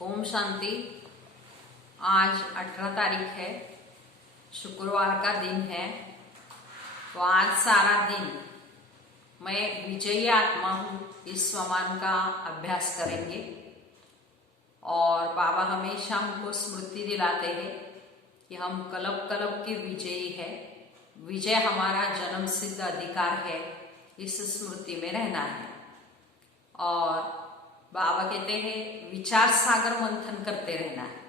ओम शांति। आज 18 तारीख है, शुक्रवार का दिन है। तो आज सारा दिन मैं विजयी आत्मा हूँ इस स्वमान का अभ्यास करेंगे। और बाबा हमेशा हमको स्मृति दिलाते हैं कि हम कल्प कल्प के विजयी है। विजय हमारा जन्म सिद्ध अधिकार है, इस स्मृति में रहना है। और बाबा कहते हैं विचार सागर मंथन करते रहना है।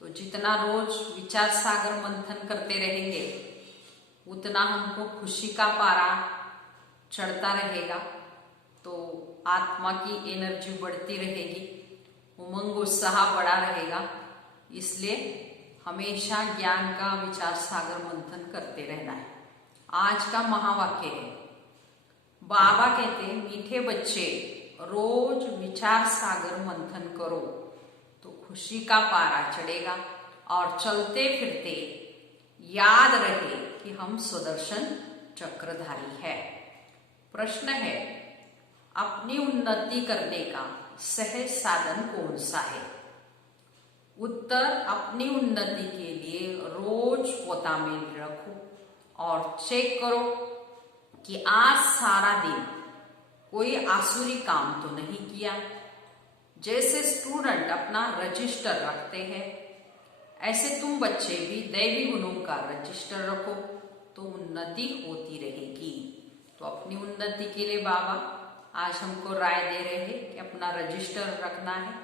तो जितना रोज विचार सागर मंथन करते रहेंगे उतना हमको खुशी का पारा चढ़ता रहेगा। तो आत्मा की एनर्जी बढ़ती रहेगी, उमंग उत्साह बढ़ा रहेगा। इसलिए हमेशा ज्ञान का विचार सागर मंथन करते रहना है। आज का महावाक्य है, बाबा कहते हैं मीठे बच्चे रोज विचार सागर मंथन करो तो खुशी का पारा चढ़ेगा और चलते फिरते याद रहे कि हम सुदर्शन चक्रधारी है। प्रश्न है, अपनी उन्नति करने का सहज साधन कौन सा है? उत्तर, अपनी उन्नति के लिए रोज पोता में रखो और चेक करो कि आज सारा दिन कोई आसुरी काम तो नहीं किया। जैसे स्टूडेंट अपना रजिस्टर रखते हैं, ऐसे तुम बच्चे भी दैवी गुणों का रजिस्टर रखो तो उन्नति होती रहेगी। तो अपनी उन्नति के लिए बाबा आज हमको राय दे रहे हैं कि अपना रजिस्टर रखना है,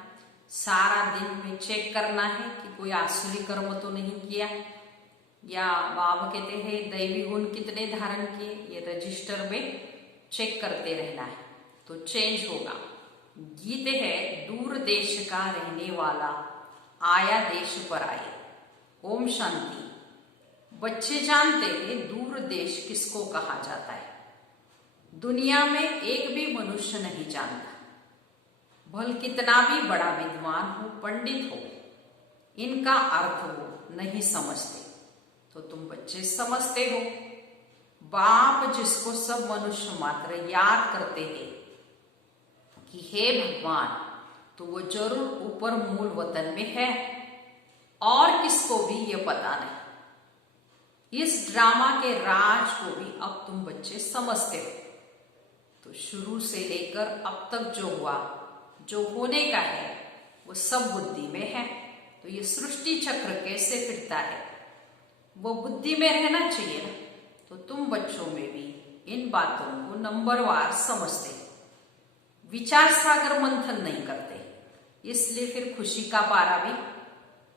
सारा दिन में चेक करना है कि कोई आसुरी कर्म तो नहीं किया। या बाबा कहते हैं दैवी गुण कितने धारण किए, ये रजिस्टर में चेक करते रहना है तो चेंज होगा। गीत है, दूर देश का रहने वाला आया देश पर आए। ओम शांति। बच्चे जानते हैं दूर देश किसको कहा जाता है? दुनिया में एक भी मनुष्य नहीं जानता, भल कितना भी बड़ा विद्वान हो, पंडित हो, इनका अर्थ वो नहीं समझते। तो तुम बच्चे समझते हो। बाप जिसको सब मनुष्य मात्र याद करते हैं कि हे भगवान, तो वो जरूर ऊपर मूल वतन में है और किसको भी ये पता नहीं। इस ड्रामा के राज को भी अब तुम बच्चे समझते हो। तो शुरू से लेकर अब तक जो हुआ, जो होने का है, वो सब बुद्धि में है। तो ये सृष्टि चक्र कैसे फिरता है वो बुद्धि में रहना चाहिए ना। तो तुम बच्चों में भी इन बातों को नंबरवार समझते, विचार सागर मंथन नहीं करते, इसलिए फिर खुशी का पारा भी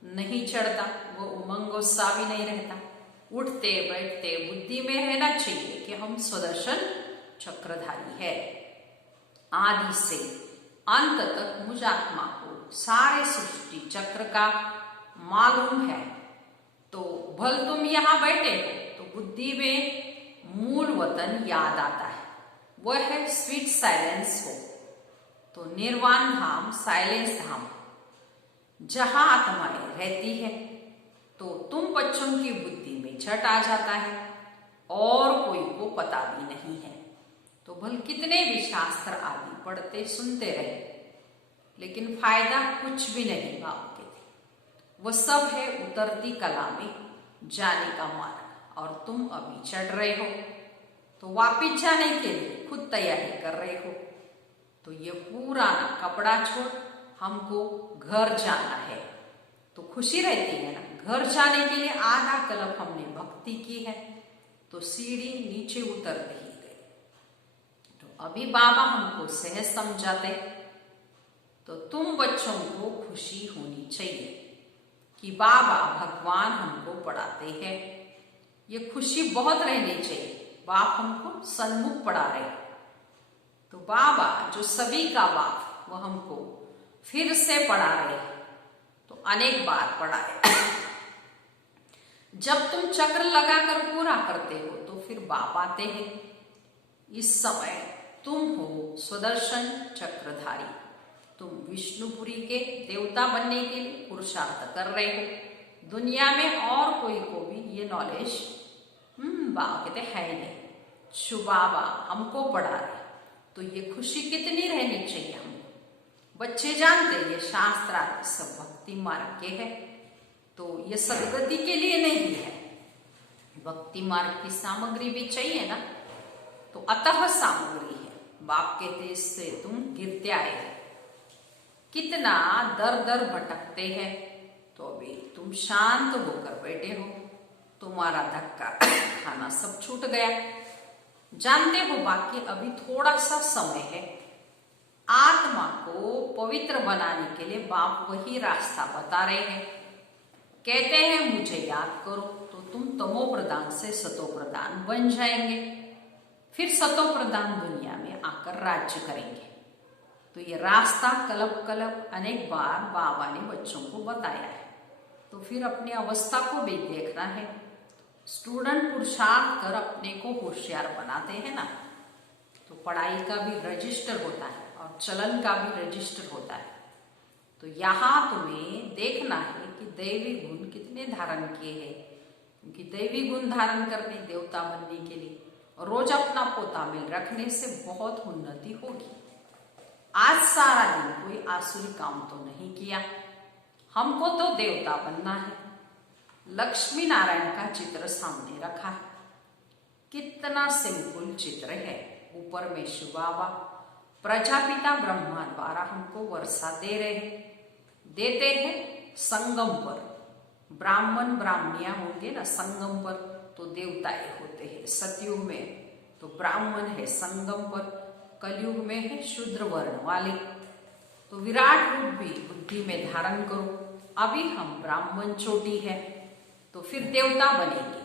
नहीं चढ़ता, वो उमंग उत्साह भी नहीं रहता। उठते बैठते बुद्धि में रहना चाहिए कि हम सुदर्शन चक्रधारी है। आदि से अंत तक मुझ आत्मा को सारे सृष्टि चक्र का मालूम है। तो भल तुम यहाँ बैठे हो तो बुद्धि में मूल वतन याद आता है, वह है स्वीट साइलेंस हो। तो निर्वाण धाम, साइलेंस धाम, जहां आत्माएं रहती है। तो तुम बच्चों की बुद्धि में झट आ जाता है और कोई को पता भी नहीं है। तो भल कितने भी शास्त्र आदि पढ़ते सुनते रहे, लेकिन फायदा कुछ भी नहीं। बाबा कहते वो सब है उतरती कला में जाने का मार्ग, और तुम अभी चढ़ रहे हो तो वापिस जाने के लिए खुद तैयारी कर रहे हो। तो ये पुराना कपड़ा छोड़ हमको घर जाना है। तो खुशी रहती है ना, घर जाने के लिए आधा कल्प हमने भक्ति की है तो सीढ़ी नीचे उतरते ही गए। तो अभी बाबा हमको सहज समझाते। तो तुम बच्चों को खुशी होनी चाहिए कि बाबा भगवान हमको पढ़ाते हैं। ये खुशी बहुत रहनी चाहिए, बाप हमको सन्मुख पढ़ा रहे। तो बाबा जो सभी का बाप, वो हमको फिर से पढ़ा रहे, तो अनेक बार पढ़ाए। जब तुम चक्र लगाकर पूरा करते हो तो फिर बाप आते हैं। इस समय तुम हो सुदर्शन चक्रधारी, तुम विष्णुपुरी के देवता बनने के लिए पुरुषार्थ कर रहे हो। दुनिया में और कोई को भी ये नॉलेज बाबा कहते है नहीं। शु बाबा हमको पढ़ा रहे, तो ये खुशी कितनी रहनी चाहिए हमको बच्चे जानते ये शास्त्र आदि सब भक्ति मार्ग के है, तो ये सदगति के लिए नहीं है। भक्ति मार्ग की सामग्री भी चाहिए ना, तो अतः सामग्री है। बाप कहते इससे तुम गिरते आए हो, कितना दर दर भटकते हैं, तो अभी तुम शांत होकर बैठे हो, तुम्हारा धक्का खाना सब छूट गया। जानते हो बाकी अभी थोड़ा सा समय है। आत्मा को पवित्र बनाने के लिए बाप वही रास्ता बता रहे हैं। कहते हैं मुझे याद करो, तो तुम तमो प्रधान से सतो प्रधान बन जाएंगे, फिर सतो प्रधान दुनिया में आकर राज्य करेंगे। तो ये रास्ता कल्प कल्प अनेक बार बाबा ने बच्चों को बताया है। तो फिर अपनी अवस्था को भी देखना है। स्टूडेंट पुरुषार्थ कर अपने को होशियार बनाते हैं ना, तो पढ़ाई का भी रजिस्टर होता है और चलन का भी रजिस्टर होता है। तो यहाँ तुम्हें देखना है कि दैवी गुण कितने धारण किए हैं, क्योंकि दैवी गुण धारण करने, देवता बनने के लिए रोज अपना पोता मिल रखने से बहुत उन्नति होगी। आज सारा दिन कोई आसुरी काम तो नहीं किया, हमको तो देवता बनना है। लक्ष्मी नारायण का चित्र सामने रखा है, कितना सिंपल चित्र है। ऊपर में शिव बाबा प्रजापिता ब्रह्मा द्वारा हमको वर्षा दे रहे हैं, देते हैं संगम पर। ब्राह्मण ब्राह्मणियां होंगे ना संगम पर, तो देवताएं होते हैं। सतयुग में तो ब्राह्मण है संगम पर, कलयुग में है शूद्र वर्ण वाले। तो विराट रूप भी बुद्धि में धारण करो। अभी हम ब्राह्मण चोटी है, तो फिर देवता बनेंगे।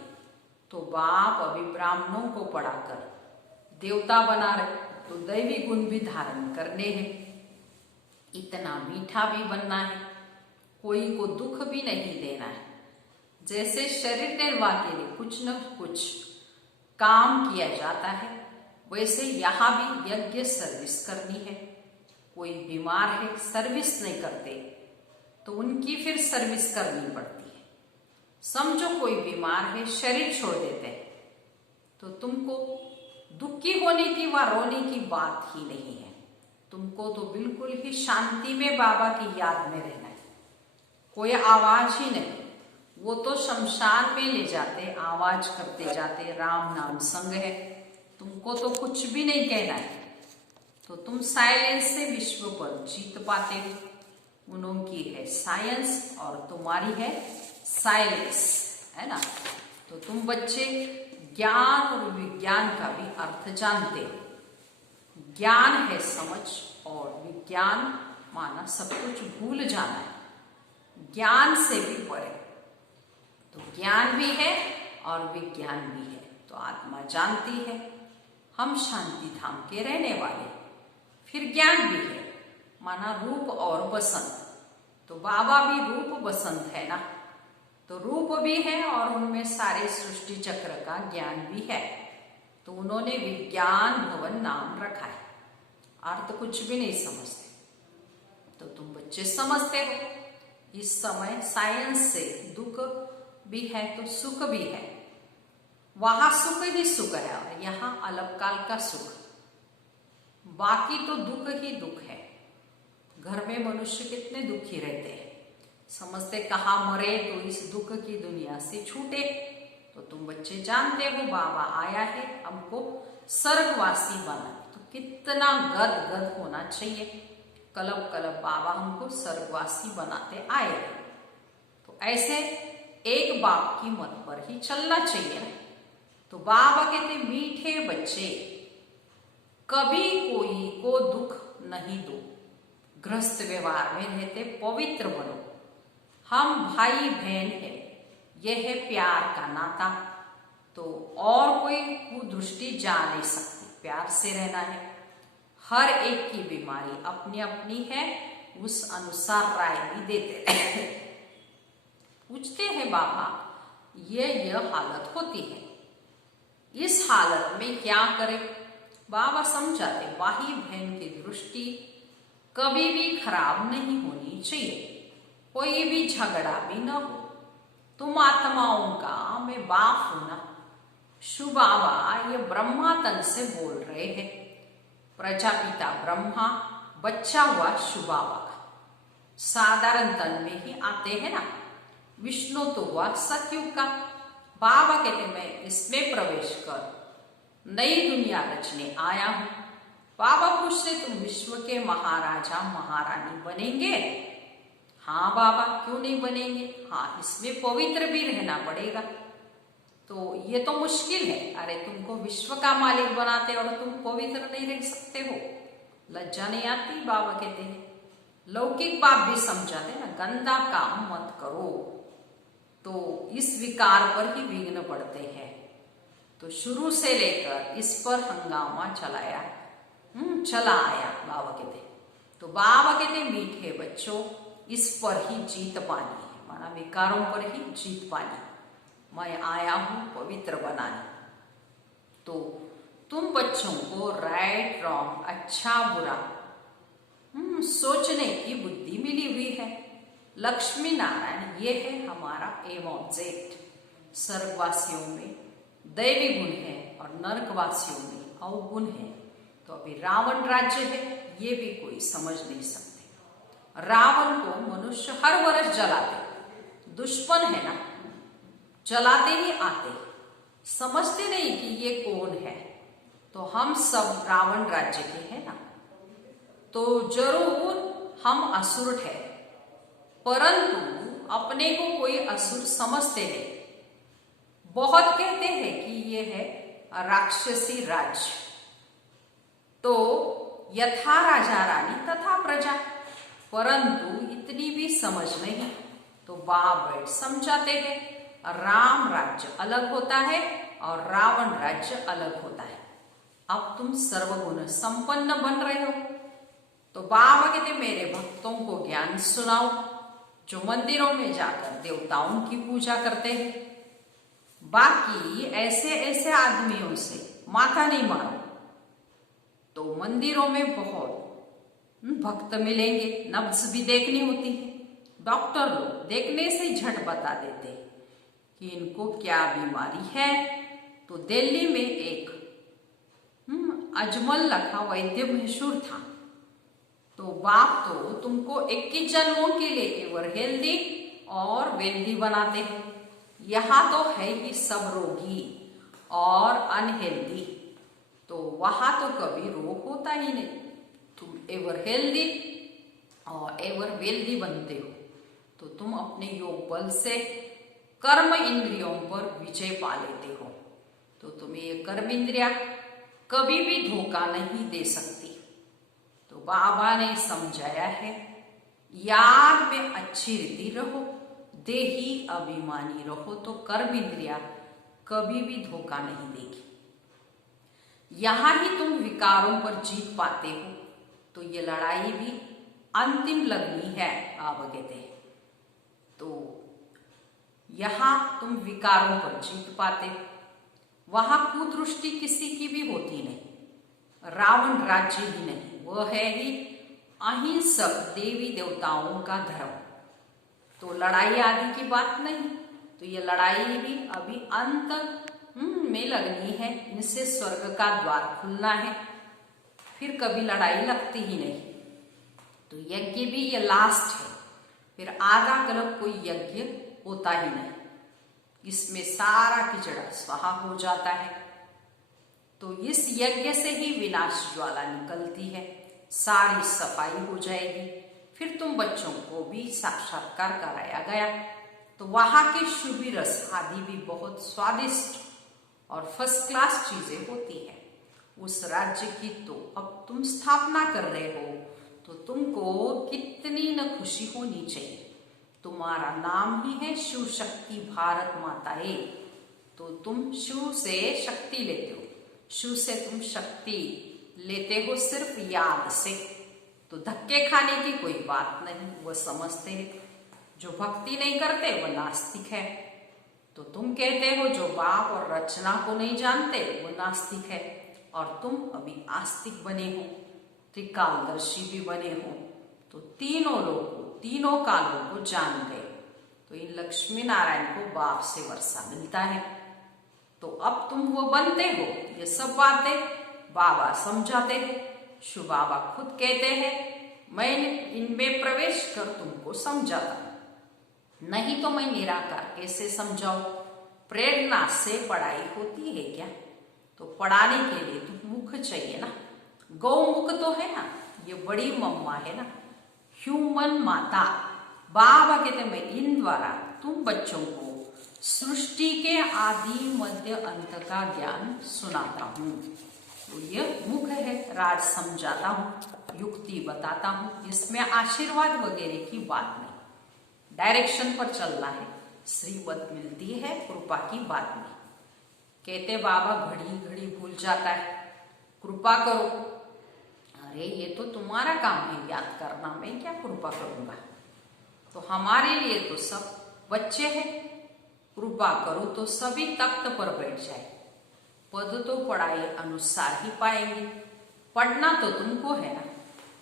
तो बाप अभी ब्राह्मणों को पढ़ाकर देवता बना रहे, तो दैवी गुण भी धारण करने हैं। इतना मीठा भी बनना है, कोई को दुख भी नहीं देना है। जैसे शरीर निर्वाह के लिए कुछ न कुछ काम किया जाता है, वैसे यहाँ भी यज्ञ सर्विस करनी है। कोई बीमार है, सर्विस नहीं करते, तो उनकी फिर सर्विस करनी पड़ती है। समझो कोई बीमार है, शरीर छोड़ देते हैं, तो तुमको दुखी होने की व रोने की बात ही नहीं है। तुमको तो बिल्कुल ही शांति में बाबा की याद में रहना है। कोई आवाज ही नहीं, वो तो शमशान में ले जाते, आवाज करते जाते, राम नाम संग है। तुमको तो कुछ भी नहीं कहना है, तो तुम साइलेंस से विश्व पर जीत पाते हो। उनकी है साइंस और तुम्हारी है साइलेंस, है ना। तो तुम बच्चे ज्ञान और विज्ञान का भी अर्थ जानते हो। ज्ञान है समझ, और विज्ञान माना सब कुछ भूल जाना है। ज्ञान से भी परे, तो ज्ञान भी है और विज्ञान भी है। तो आत्मा जानती है हम शांति धाम के रहने वाले। फिर ज्ञान भी है, माना रूप और बसंत। तो बाबा भी रूप बसंत है ना, तो रूप भी है और उनमें सारे सृष्टि चक्र का ज्ञान भी है। तो उन्होंने विज्ञान भवन नाम रखा है। अर्थ कुछ भी नहीं समझते, तो तुम बच्चे समझते हो। इस समय साइंस से दुख भी है तो सुख भी है। वहां सुख ही सुख है और यहाँ अल्पकाल का सुख, बाकी तो दुख ही दुख है। घर में मनुष्य कितने दुखी रहते हैं, समझते कहाँ मरे तो इस दुख की दुनिया से छूटे। तो तुम बच्चे जानते हो बाबा आया है हमको स्वर्गवासी बना, तो कितना गद गद होना चाहिए। कलब कलब बाबा हमको स्वर्गवासी बनाते आए हैं, तो ऐसे एक बाप की मत पर ही चलना चाहिए। तो बाबा कहते मीठे बच्चे कभी कोई को दुख नहीं दो, गृहस्थ व्यवहार में रहते पवित्र बनो। हम भाई बहन है, यह है प्यार का नाता। तो और कोई कुदृष्टि जा नहीं सकती, प्यार से रहना है। हर एक की बीमारी अपनी अपनी है, उस अनुसार राय भी देते हैं। पूछते हैं बाबा यह हालत होती है, इस हालत में क्या करें। बाबा समझाते भाई बहन की दृष्टि कभी भी खराब नहीं होनी चाहिए, कोई भी झगड़ा भी न हो। तुम आत्माओं का मैं बाप हूं ना। शिव बाबा ये ब्रह्मा तन से बोल रहे हैं। प्रजापिता ब्रह्मा बच्चा हुआ शिव बाबा का, साधारण तन में ही आते हैं ना। विष्णु तो हुआ सतयुग का। बाबा कहते मैं इसमें प्रवेश कर नई दुनिया रचने आया हूं। बाबा पूछते तुम विश्व के महाराजा महारानी बनेंगे? हाँ बाबा, क्यों नहीं बनेंगे? हाँ, इसमें पवित्र भी रहना पड़ेगा। तो ये तो मुश्किल है। अरे तुमको विश्व का मालिक बनाते और तुम पवित्र नहीं रह सकते हो, लज्जा नहीं आती? बाबा कहते हैं लौकिक बात भी समझाते ना, गंदा काम मत करो। तो इस विकार पर ही विघ्न पड़ते हैं। तो शुरू से लेकर इस पर हंगामा चला आया बाबा कहते। तो बाबा कहते मीठे बच्चों, इस पर ही जीत पानी है, माना विकारों पर ही जीत पानी। मैं आया हूं पवित्र बनाने। तो तुम बच्चों को राइट रॉन्ग, अच्छा बुरा सोचने की बुद्धि मिली हुई है। लक्ष्मी नारायण ये है हमारा एम ऑब्जेक्ट। स्वर्गवासियों में दैवी गुण है और नरकवासियों में अवगुण है। तो अभी रावण राज्य है, ये भी कोई समझ नहीं सकते। रावण को मनुष्य हर वर्ष जलाते, दुश्मन है ना, जलाते ही आते, समझते नहीं कि ये कौन है। तो हम सब रावण राज्य के हैं ना, तो जरूर हम असुर है, परंतु अपने को कोई असुर समझते नहीं। बहुत कहते हैं कि ये है राक्षसी राज्य। तो यथा राजा रानी तथा प्रजा, परंतु इतनी भी समझ नहीं। तो बाप बैठ समझाते हैं राम राज्य अलग होता है और रावण राज्य अलग होता है। अब तुम सर्वगुण संपन्न बन रहे हो। तो बाबा कहते मेरे भक्तों को ज्ञान सुनाओ, जो मंदिरों में जाकर देवताओं की पूजा करते हैं। बाकी ऐसे ऐसे आदमियों से माथा नहीं मारो। तो मंदिरों में बहुत भक्त मिलेंगे, नब्ज भी देखनी होती है। डॉक्टर लोग देखने से झट बता देते हैं कि इनको क्या बीमारी है। तो दिल्ली में एक अजमल लखा वैद्य मशहूर था। तो बाप तो तुमको 21 जन्मों के लिए एवर हेल्दी और वेल्दी बनाते हैं। यहाँ तो है ही सब रोगी और अनहेल्दी। तो वहां तो कभी रोग होता ही नहीं। तुम एवर हेल्दी और एवर वेल्दी बनते हो। तो तुम अपने योग बल से कर्म इंद्रियों पर विजय पा लेते हो। तो तुम्हें ये कर्म इंद्रिया कभी भी धोखा नहीं दे सकती। तो बाबा ने समझाया है याद में अच्छी रीति रहो, देही अभिमानी रहो, तो कर्म इंद्रिया कभी भी धोखा नहीं देगी। यहां ही तुम विकारों पर जीत पाते हो। तो ये लड़ाई भी अंतिम लगनी है, बाबा कहते हैं। तो यहां तुम विकारों पर जीत पाते हो। वहां कुदृष्टि किसी की भी होती नहीं। रावण राज्य ही नहीं, वह है ही अहिंसक देवी देवताओं का धर्म। तो लड़ाई आदि की बात नहीं। तो ये लड़ाई भी अभी अंत में लगनी है। इनसे स्वर्ग का द्वार खुलना है, फिर कभी लड़ाई लगती ही नहीं। तो यज्ञ भी ये लास्ट है, फिर आगा कलप कोई यज्ञ होता ही नहीं। इसमें सारा किचड़ा स्वाहा हो जाता है। तो इस यज्ञ से ही विनाश ज्वाला निकलती है, सारी सफाई हो जाएगी। फिर तुम बच्चों को भी साक्षात्कार कराया गया। तो वहां के शुभ रस आदि भी बहुत स्वादिष्ट और फर्स्ट क्लास चीजें होती है। उस राज्य की तो अब तुम स्थापना कर रहे हो, तो तुमको कितनी न खुशी होनी चाहिए। तुम्हारा नाम ही है शिव शक्ति भारत माताए। तो तुम शिव से शक्ति लेते हो, शिव से तुम शक्ति लेते हो सिर्फ याद से। तो धक्के खाने की कोई बात नहीं, वो समझते हैं। जो भक्ति नहीं करते वो नास्तिक है। तो तुम कहते हो जो बाप और रचना को नहीं जानते वो नास्तिक है, और तुम अभी आस्तिक बने हो, त्रिकालदर्शी भी बने हो। तो तीनों लोग तीनों कालों को जान गए। तो इन लक्ष्मी नारायण को बाप से वर्षा मिलता है। तो अब तुम वो बनते हो। ये सब बातें बाबा समझाते हैं। शिव बाबा खुद कहते हैं, मैं इनमें प्रवेश कर तुमको समझाता हूं, नहीं तो मैं निराकार कैसे समझाऊं। प्रेरणा से पढ़ाई होती है क्या? तो पढ़ाने के लिए तो मुख चाहिए ना। गौमुख तो है ना, ये बड़ी मम्मा है ना, ह्यूमन माता। बाबा कहते मैं इन द्वारा तुम बच्चों को सृष्टि के आदि मध्य अंत का ज्ञान सुनाता हूँ। तो ये मुख है, राज समझाता हूँ, युक्ति बताता हूँ। इसमें आशीर्वाद वगैरह की बात नहीं, डायरेक्शन पर चलना है। श्रीमत मिलती है कृपा की बात में। कहते बाबा घड़ी घड़ी भूल जाता है, कृपा करो। अरे ये तो तुम्हारा काम है याद करना, मैं क्या कृपा करूंगा। तो हमारे लिए तो सब बच्चे हैं, कृपा करो तो सभी तख्त पर बैठ जाए। पद तो पढ़ाई अनुसार ही पाएंगे, पढ़ना तो तुमको है ना।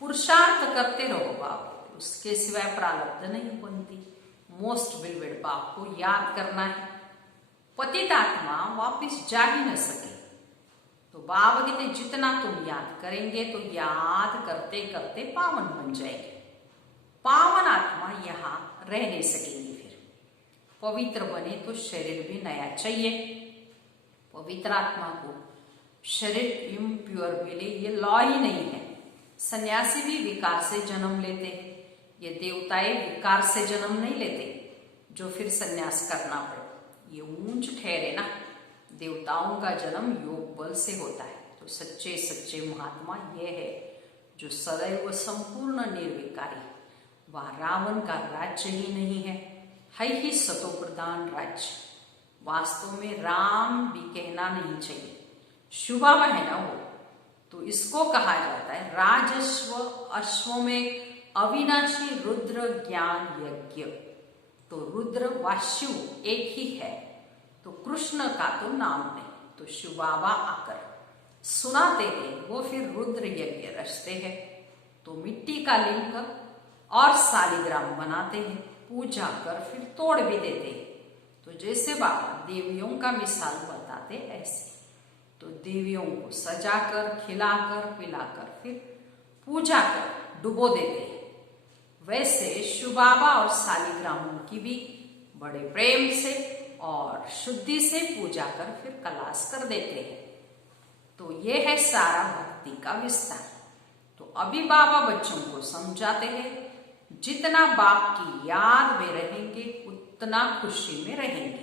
पुरुषार्थ करते रहो बाप, उसके सिवाय प्रारब्ध नहीं बनती। मोस्ट बिलवेड बाप को याद करना है। पतित आत्मा वापिस जा ही न सके। तो बाबा कहते जितना तुम याद करेंगे तो याद करते करते पावन बन जाएंगे। पावन आत्मा यहाँ रह नहीं सकेगी। फिर पवित्र बने तो शरीर भी नया चाहिए। पवित्र आत्मा को शरीर इम्प्योर मिले ये लॉ ही नहीं है। सन्यासी भी विकार से जन्म लेते हैं, ये देवताएं विकार से जन्म नहीं लेते जो फिर सन्यास करना पड़े। ये ऊंच ठहरे ना, देवताओं का जन्म योग बल से होता है। तो सच्चे सच्चे महात्मा ये है जो सदैव संपूर्ण निर्विकारी। वह रावण का राज्य ही नहीं है ही सतो प्रधान राज्य। वास्तव में राम भी कहना नहीं चाहिए, शुभावा है ना वो। तो इसको कहा जाता है राजस्व अश्व में अविनाशी रुद्र ज्ञान यज्ञ। तो रुद्र व शिव एक ही है, तो कृष्ण का तो नाम नहीं। तो शिव बाबा आकर सुनाते हैं, वो फिर रुद्र यज्ञ रचते हैं। तो मिट्टी का लिंग और शालिग्राम बनाते हैं, पूजा कर फिर तोड़ भी देते हैं। तो जैसे बाबा देवियों का मिसाल बताते ऐसे, तो देवियों को सजाकर खिलाकर पिलाकर फिर पूजा कर डुबो देते हैं। वैसे शिव बाबा और शालिग्रामों की भी बड़े प्रेम से और शुद्धि से पूजा कर फिर कलाश कर देते हैं। तो ये है सारा भक्ति का विस्तार। तो अभी बाबा बच्चों को समझाते हैं, जितना बाप की याद में रहेंगे उतना खुशी में रहेंगे।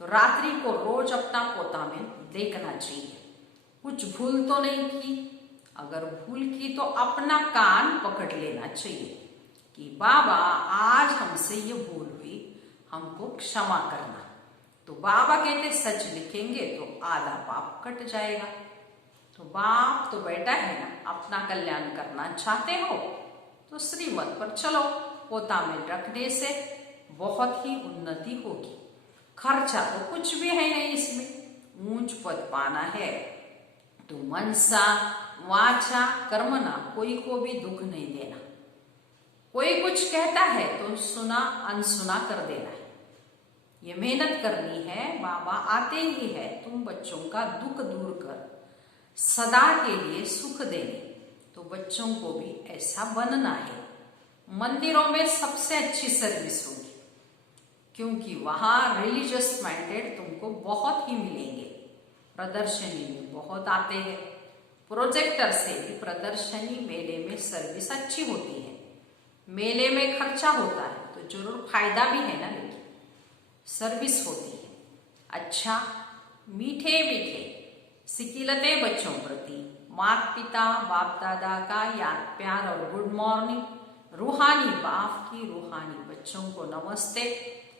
तो रात्रि को रोज अपना पोता में देखना चाहिए, कुछ भूल तो नहीं की। अगर भूल की तो अपना कान पकड़ लेना चाहिए कि बाबा आज हमसे ये भूल हुई, हमको क्षमा करना। तो बाबा कहते सच लिखेंगे तो आधा पाप कट जाएगा। तो बाप तो बेटा है ना, अपना कल्याण करना चाहते हो तो श्रीमत पर चलो। पोता में रखने से बहुत ही उन्नति होगी। खर्चा तो कुछ भी है नहीं इसमें, ऊंच पद पाना है तो मनसा वाचा कर्मना कोई को भी दुख नहीं देना। कोई कुछ कहता है तो सुना अनसुना कर देना है। ये मेहनत करनी है, बाबा आते ही है तुम बच्चों का दुख दूर कर सदा के लिए सुख देने। तो बच्चों को भी ऐसा बनना है। मंदिरों में सबसे अच्छी सर्विस होगी, क्योंकि वहां रिलीजियस माइंडेड तुमको बहुत ही मिलेंगे। प्रदर्शनी में बहुत आते हैं, प्रोजेक्टर से भी प्रदर्शनी मेले में सर्विस अच्छी होती है। मेले में खर्चा होता है तो जरूर फायदा भी है ना, लेकिन सर्विस होती है। अच्छा, मीठे मीठे सिकिलते बच्चों प्रति माता पिता बाप दादा का याद प्यार और गुड मॉर्निंग। रूहानी बाप की रूहानी बच्चों को नमस्ते।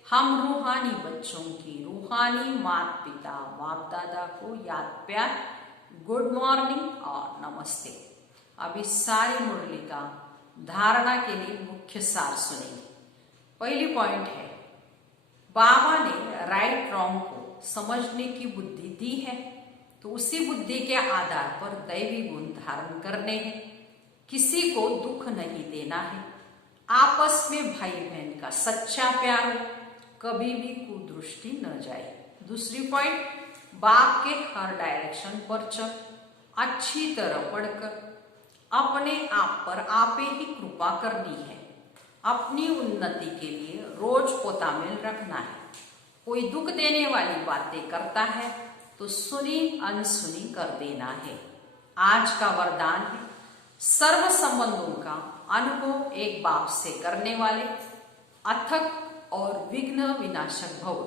हम रूहानी बच्चों की रूहानी माता पिता बाप दादा को याद प्यार गुड मॉर्निंग और नमस्ते। अब इस सारी मुरली का धारणा के लिए मुख्य सार सुनेंगे। पहली पॉइंट है, बाबा ने राइट रॉन्ग को समझने की बुद्धि दी है, तो उसी बुद्धि के आधार पर दैवी गुण धारण करने हैं। किसी को दुख नहीं देना है, आपस में भाई बहन का सच्चा प्यार हो, कभी भी कुदृष्टि न जाए। दूसरी पॉइंट, बाप के हर डायरेक्शन पर चल, अच्छी तरह पढ़कर अपने आप पर आपे ही कृपा करनी है। अपनी उन्नति के लिए रोज को तामील रखना है। कोई दुख देने वाली बातें करता है तो सुनी अनसुनी कर देना है। आज का वरदान है, सर्व संबंधों का अनुभव एक बाप से करने वाले अथक और विघ्न विनाशक भव।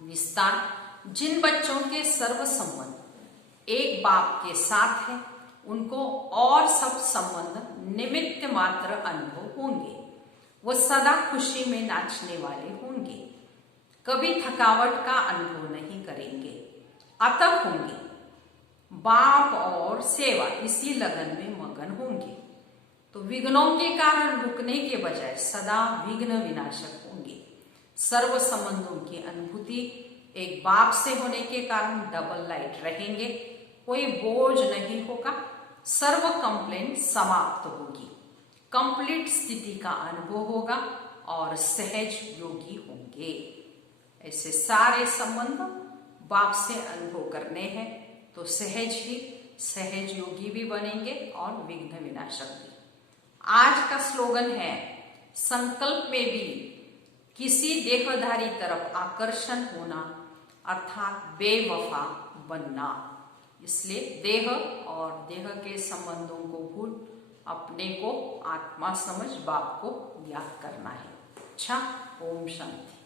विस्तार, जिन बच्चों के सर्व संबंध एक बाप के साथ है उनको और सब संबंध निमित्त मात्र अनुभव होंगे। वो सदा खुशी में नाचने वाले होंगे, कभी थकावट का अनुभव नहीं करेंगे, अथक होंगे, बाप और सेवा इसी लगन में मगन होंगे। तो विघ्नों के कारण रुकने के बजाय सदा विघ्न विनाशक होंगे। सर्व संबंधों की अनुभूति एक बाप से होने के कारण डबल लाइट रहेंगे। कोई बोझ नहीं होगा, सर्व कंप्लेंट समाप्त होगी, कंप्लीट स्थिति का अनुभव होगा और सहज योगी होंगे। ऐसे सारे संबंध बाप से अनुभव करने हैं तो सहज योगी भी बनेंगे और विघ्न विनाशक भी। आज का स्लोगन है, संकल्प में भी किसी देहधारी तरफ आकर्षण होना अर्थात बेवफा बनना। इसलिए देह और देह के संबंधों को भूल अपने को आत्मा समझ बाप को याद करना है। अच्छा, ओम शांति।